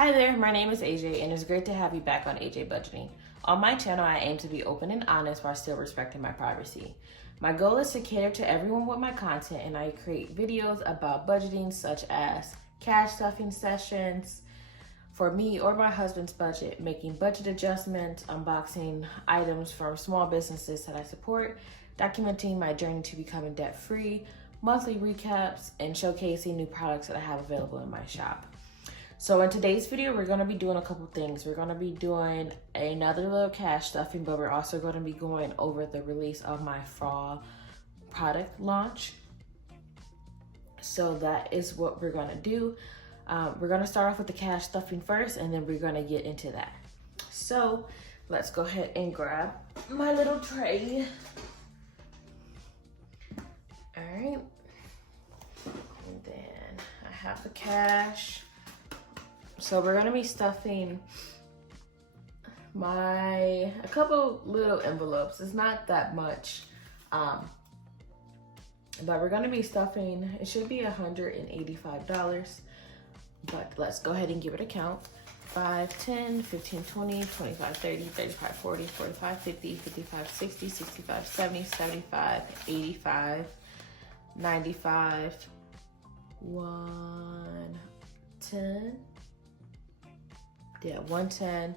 Hi there, my name is AJ and it's great to have you back on AJ Budgeting. On my channel, I aim to be open and honest while still respecting my privacy. My goal is to cater to everyone with my content, and I create videos about budgeting such as cash stuffing sessions for me or my husband's budget, making budget adjustments, unboxing items from small businesses that I support, documenting my journey to becoming debt-free, monthly recaps, and showcasing new products that I have available in my shop. So in today's video, we're gonna be doing a couple things. We're gonna be doing another little cash stuffing, but we're also gonna be going over the release of my fall product launch. So that is what we're gonna do. We're gonna start off with the cash stuffing first, and then we're gonna get into that. So let's go ahead and grab my little tray. All right, and then I have the cash. So we're gonna be stuffing a couple little envelopes. It's not that much, but we're gonna be stuffing, it should be $185, but let's go ahead and give it a count. 5, 10, 15, 20, 25, 30, 35, 40, 45, 50, 55, 60, 65, 70, 75, 85, 95, 110, yeah, 110,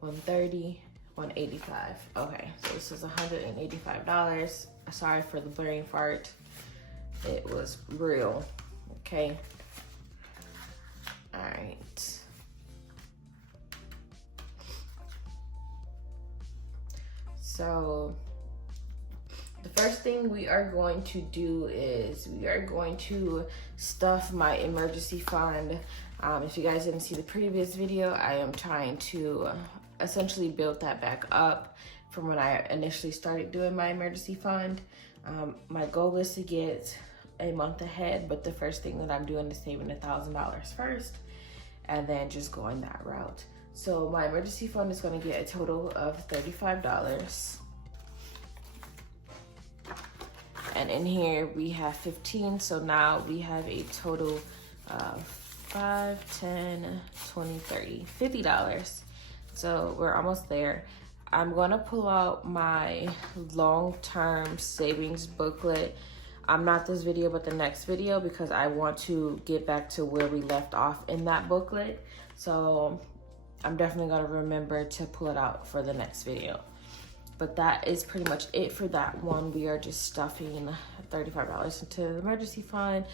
130, 185. Okay, so this is $185. Sorry for the brain fart. It was real. Okay. All right. So the first thing we are going to do is we are going to stuff my emergency fund. If you guys didn't see the previous video, I am trying to essentially build that back up from when I initially started doing my emergency fund. My goal is to get a month ahead, but the first thing that I'm doing is saving $1,000 first and then just going that route. So my emergency fund is going to get a total of $35. And in here we have 15, so now we have a total of 5, 10, 20, 30, $50. So we're almost there. I'm gonna pull out my long-term savings booklet. Not this video, but the next video, because I want to get back to where we left off in that booklet. So I'm definitely gonna remember to pull it out for the next video. But that is pretty much it for that one. We are just stuffing $35 into the emergency fund.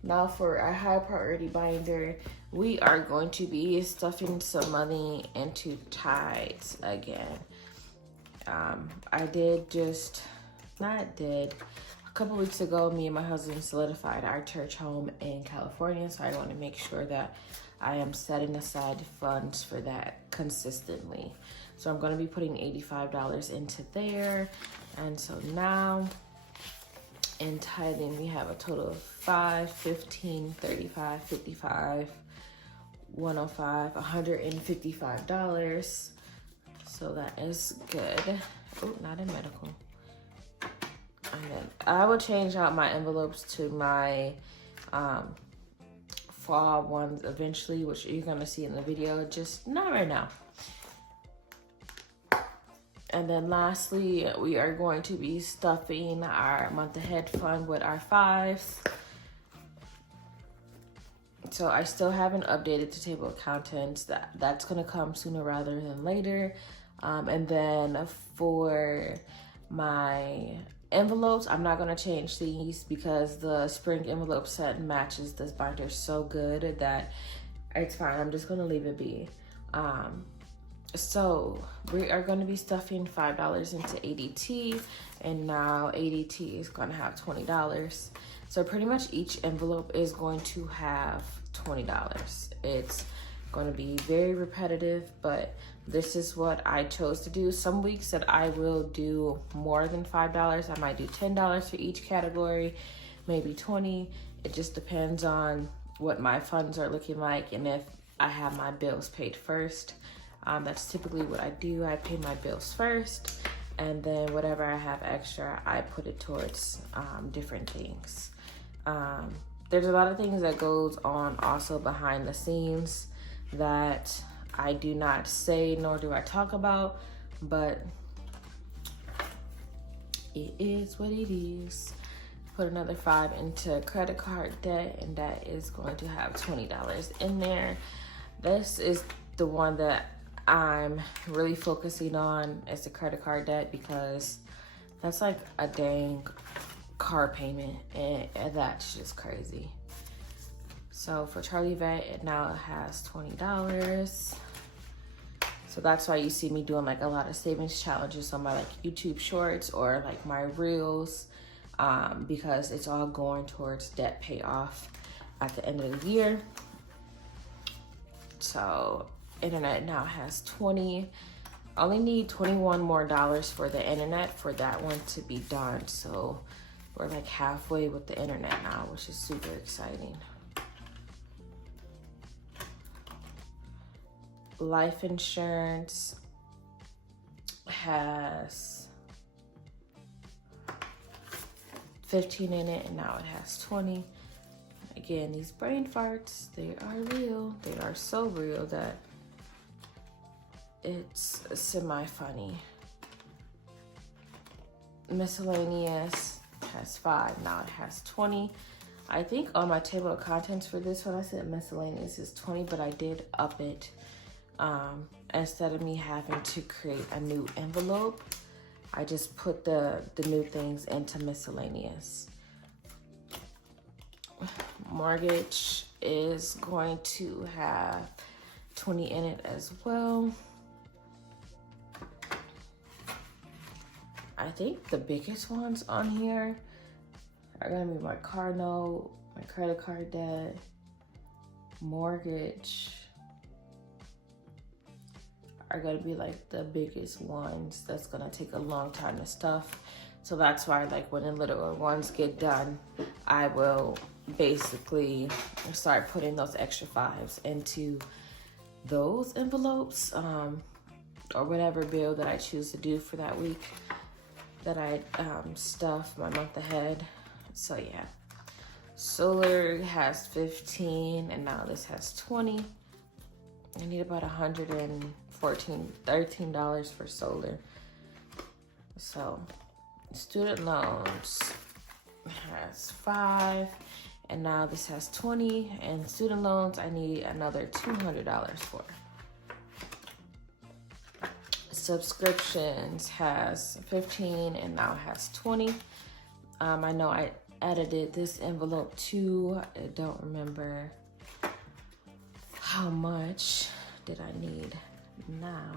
Now for our high priority binder, we are going to be stuffing some money into tides again. A couple weeks ago, me and my husband solidified our church home in California, so I want to make sure that I am setting aside funds for that consistently. So I'm going to be putting $85 into there. And so now in tithing, we have a total of 5, 15, 35, 55, 105, $155. So that is good. Oh, not in medical. And then I will change out my envelopes to my fall ones eventually, which you're gonna see in the video, just not right now. And then lastly, we are going to be stuffing our month ahead fund with our 5s. So I still haven't updated the table of contents. That's gonna come sooner rather than later. And then for my envelopes, I'm not gonna change these because the spring envelope set matches this binder so good that it's fine. I'm just gonna leave it be. So we are going to be stuffing $5 into ADT, and now ADT is going to have $20. So pretty much each envelope is going to have $20. It's going to be very repetitive, but this is what I chose to do. Some weeks that I will do more than $5. I might do $10 for each category, maybe 20. It just depends on what my funds are looking like and if I have my bills paid first. That's typically what I do. I pay my bills first, and then whatever I have extra, I put it towards different things. there's a lot of things that goes on also behind the scenes that I do not say nor do I talk about, but it is what it is. Put another $5 into credit card debt, and that is going to have $20 in there. This is the one that I'm really focusing on, is the credit card debt, because that's like a dang car payment, and that's just crazy. So for Charlie Vet, it now has $20. So that's why you see me doing like a lot of savings challenges on my like YouTube shorts or like my reels, because it's all going towards debt payoff at the end of the year. So internet now has 20. Only need $21 more for the internet for that one to be done. So we're like halfway with the internet now, which is super exciting. Life insurance has 15 in it, and now it has 20. Again, these brain farts, they are real. They are so real that it's semi-funny. Miscellaneous has 5, now it has 20. I think on my table of contents for this one, I said miscellaneous is 20, but I did up it. Instead of me having to create a new envelope, I just put the new things into miscellaneous. Mortgage is going to have 20 in it as well. I think the biggest ones on here are gonna be my car note, my credit card debt, mortgage are gonna be like the biggest ones. That's gonna take a long time to stuff. So that's why like when the littler ones get done, I will basically start putting those extra 5s into those envelopes, or whatever bill that I choose to do for that week that I stuff my month ahead. So yeah, solar has 15, and now this has 20. I need about $13 for solar. So student loans has 5, and now this has 20, and student loans I need another $200 for. Subscriptions has 15, and now has 20. I know I edited this envelope too. I don't remember how much did I need now,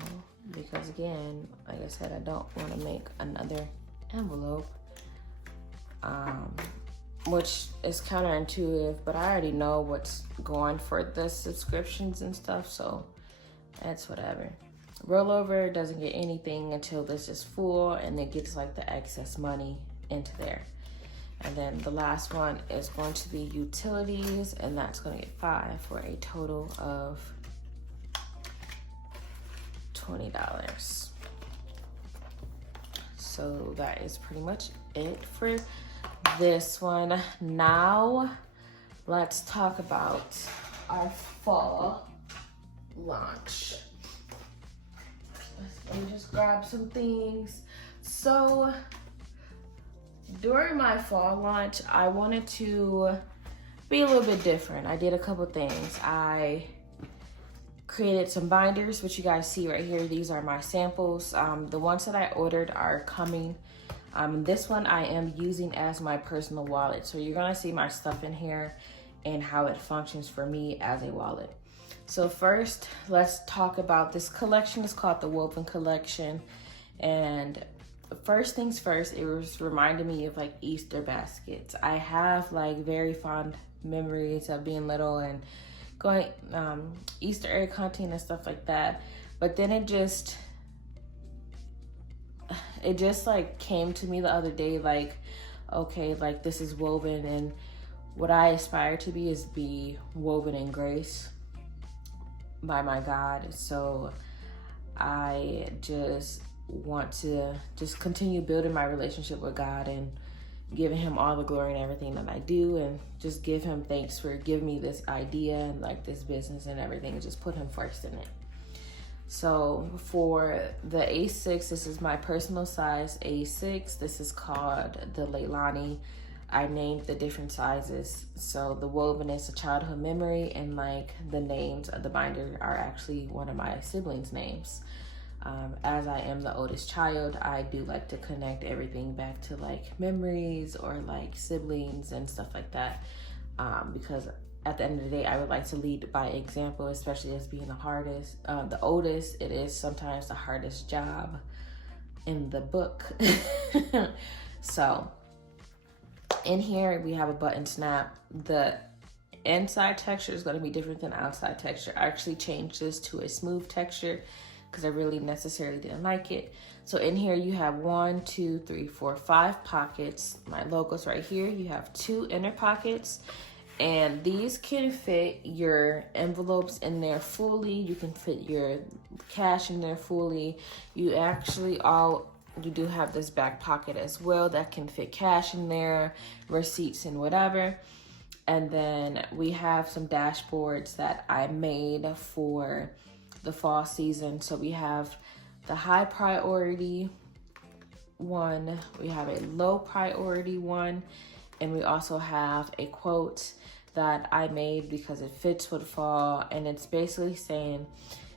because again, like I said, I don't want to make another envelope, which is counterintuitive, but I already know what's going for the subscriptions and stuff, so that's whatever. Rollover doesn't get anything until this is full, and it gets like the excess money into there. And then the last one is going to be utilities, and that's going to get 5 for a total of $20. So that is pretty much it for this one. Now let's talk about our fall launch. Let me just grab some things. So during my fall launch, I wanted to be a little bit different. I did a couple things. I created some binders, which you guys see right here. These are my samples. The ones that I ordered are coming. This one I am using as my personal wallet. So you're gonna see my stuff in here and how it functions for me as a wallet. So first, let's talk about this collection. It's called the Woven Collection. And first things first, it was reminding me of like Easter baskets. I have like very fond memories of being little and going Easter egg hunting and stuff like that. But then it just like came to me the other day, like, okay, like this is woven, and what I aspire to be is be woven in grace by my God. So I just want to just continue building my relationship with God and giving him all the glory and everything that I do, and just give him thanks for giving me this idea and like this business and everything, and just put him first in it. So for the A6, this is my personal size A6. This is called the Leilani. I named the different sizes. So the woven is a childhood memory, and like the names of the binder are actually one of my siblings' names. As I am the oldest child, I do like to connect everything back to like memories or like siblings and stuff like that, because at the end of the day, I would like to lead by example, especially as being the oldest. It is sometimes the hardest job in the book. So in here, we have a button snap. The inside texture is going to be different than outside texture. I actually changed this to a smooth texture because I really necessarily didn't like it. So in here, you have 1, 2, 3, 4, 5 pockets. My logo's right here. You have 2 inner pockets, and these can fit your envelopes in there fully. You can fit your cash in there fully. You do have this back pocket as well that can fit cash in there, receipts and whatever. And then we have some dashboards that I made for the fall season. So we have the high priority one, we have a low priority one, and we also have a quote that I made because it fits with fall, and it's basically saying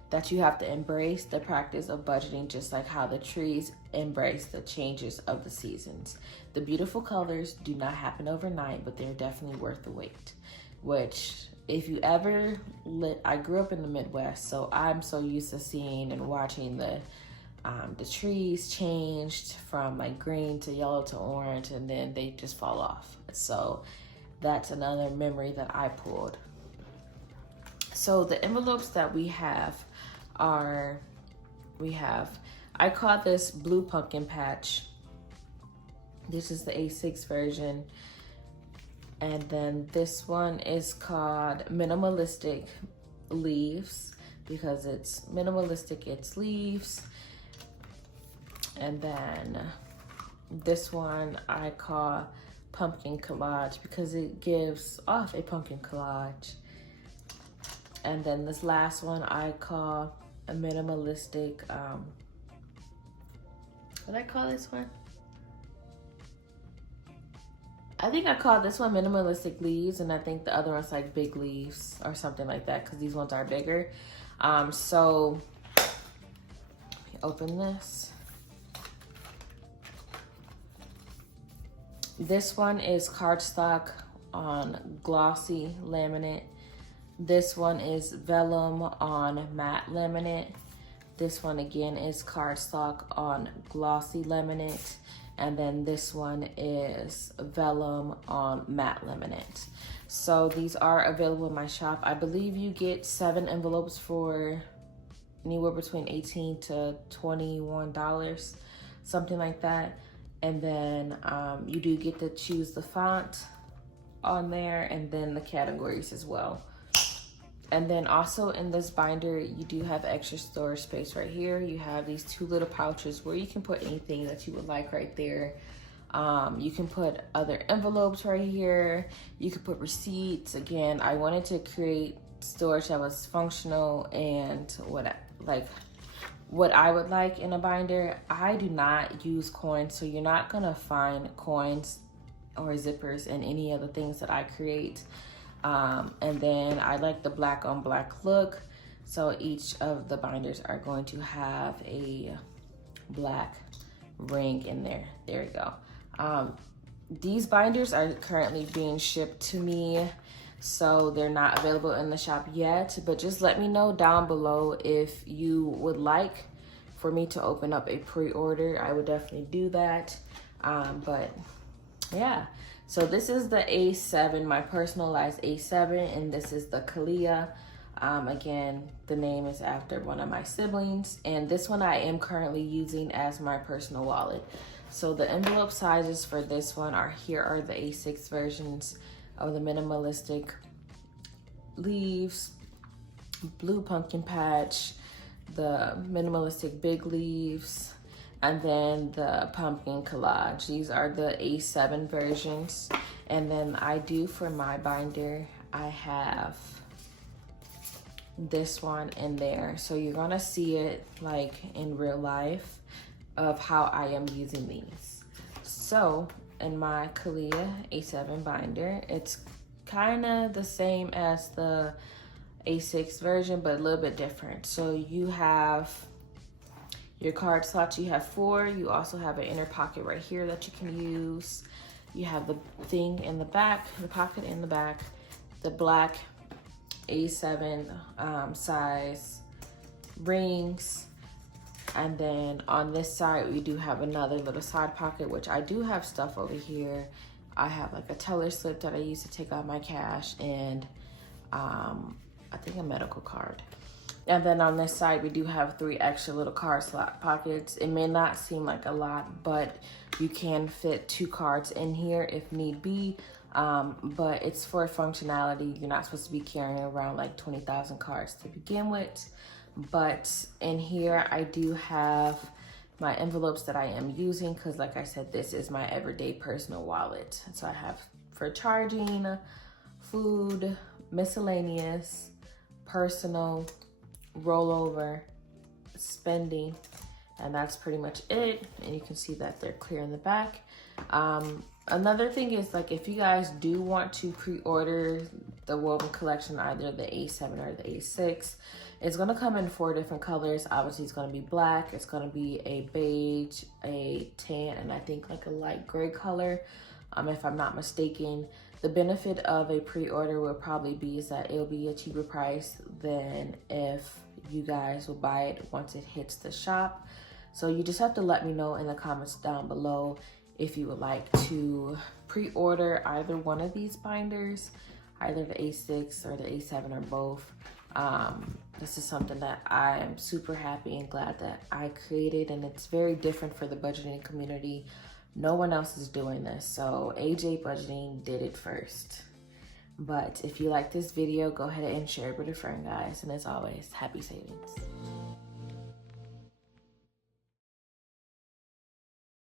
that you have to embrace the practice of budgeting just like how the trees embrace the changes of the seasons. The beautiful colors do not happen overnight, but they're definitely worth the wait. Which, if you ever I grew up in the Midwest, so I'm so used to seeing and watching the trees changed from like green to yellow to orange, and then they just fall off. So that's another memory that I pulled. So the envelopes that we have I call this Blue Pumpkin Patch. This is the A6 version. And then this one is called Minimalistic Leaves because it's minimalistic, it's leaves. And then this one I call Pumpkin Collage because it gives off a pumpkin collage. And then this last one I call a minimalistic, what did I call this one? I think I called this one Minimalistic Leaves, and I think the other one's like Big Leaves or something like that because these ones are bigger. So let me open this. This one is cardstock on glossy laminate. This one is vellum on matte laminate. This one again is cardstock on glossy laminate. And then this one is vellum on matte laminate. So these are available in my shop. I believe you get 7 envelopes for anywhere between $18 to $21, something like that. And then you do get to choose the font on there and then the categories as well. And then also in this binder, you do have extra storage space right here. You have these 2 little pouches where you can put anything that you would like right there. You can put other envelopes right here. You can put receipts. Again, I wanted to create storage that was functional and what I would like in a binder. I do not use coins, so you're not gonna find coins or zippers in any of the things that I create. And then I like the black on black look. So each of the binders are going to have a black ring in there. There we go. These binders are currently being shipped to me, so they're not available in the shop yet, but just let me know down below if you would like for me to open up a pre-order. I would definitely do that. But yeah. So this is the A7, my personalized A7, and this is the Kalia. Again, the name is after one of my siblings, and this one I am currently using as my personal wallet. So the envelope sizes for this one here are the A6 versions of the Minimalistic Leaves, Blue Pumpkin Patch, the Minimalistic Big Leaves, and then the pumpkin collage. These are the A7 versions. And then I do, for my binder, I have this one in there. So you're gonna see it like in real life of how I am using these. So in my Kalia A7 binder, it's kind of the same as the A6 version, but a little bit different. So you have your card slots, you have 4. You also have an inner pocket right here that you can use. You have the thing in the back, the pocket in the back, the black A7 size rings. And then on this side, we do have another little side pocket, which I do have stuff over here. I have like a teller slip that I use to take out my cash, and I think a medical card. And then on this side, we do have 3 extra little card slot pockets. It may not seem like a lot, but you can fit 2 cards in here if need be. But it's for functionality. You're not supposed to be carrying around like 20,000 cards to begin with. But in here, I do have my envelopes that I am using because, like I said, this is my everyday personal wallet. So I have for charging, food, miscellaneous, personal, rollover, spending, and that's pretty much it. And you can see that they're clear in the back. Another thing is, like, if you guys do want to pre-order the woven collection, either the A7 or the A6, it's going to come in 4 different colors. Obviously, it's going to be black, it's going to be a beige, a tan, and I think like a light gray color, if I'm not mistaken. The benefit of a pre-order will probably be is that it'll be a cheaper price than if you guys will buy it once it hits the shop. So you just have to let me know in the comments down below if you would like to pre-order either one of these binders, either the A6 or the A7 or both. This is something that I am super happy and glad that I created, and it's very different for the budgeting community. No one else is doing this, so AJ Budgeting did it first. But if you like this video, go ahead and share it with a friend, guys. And as always, happy savings.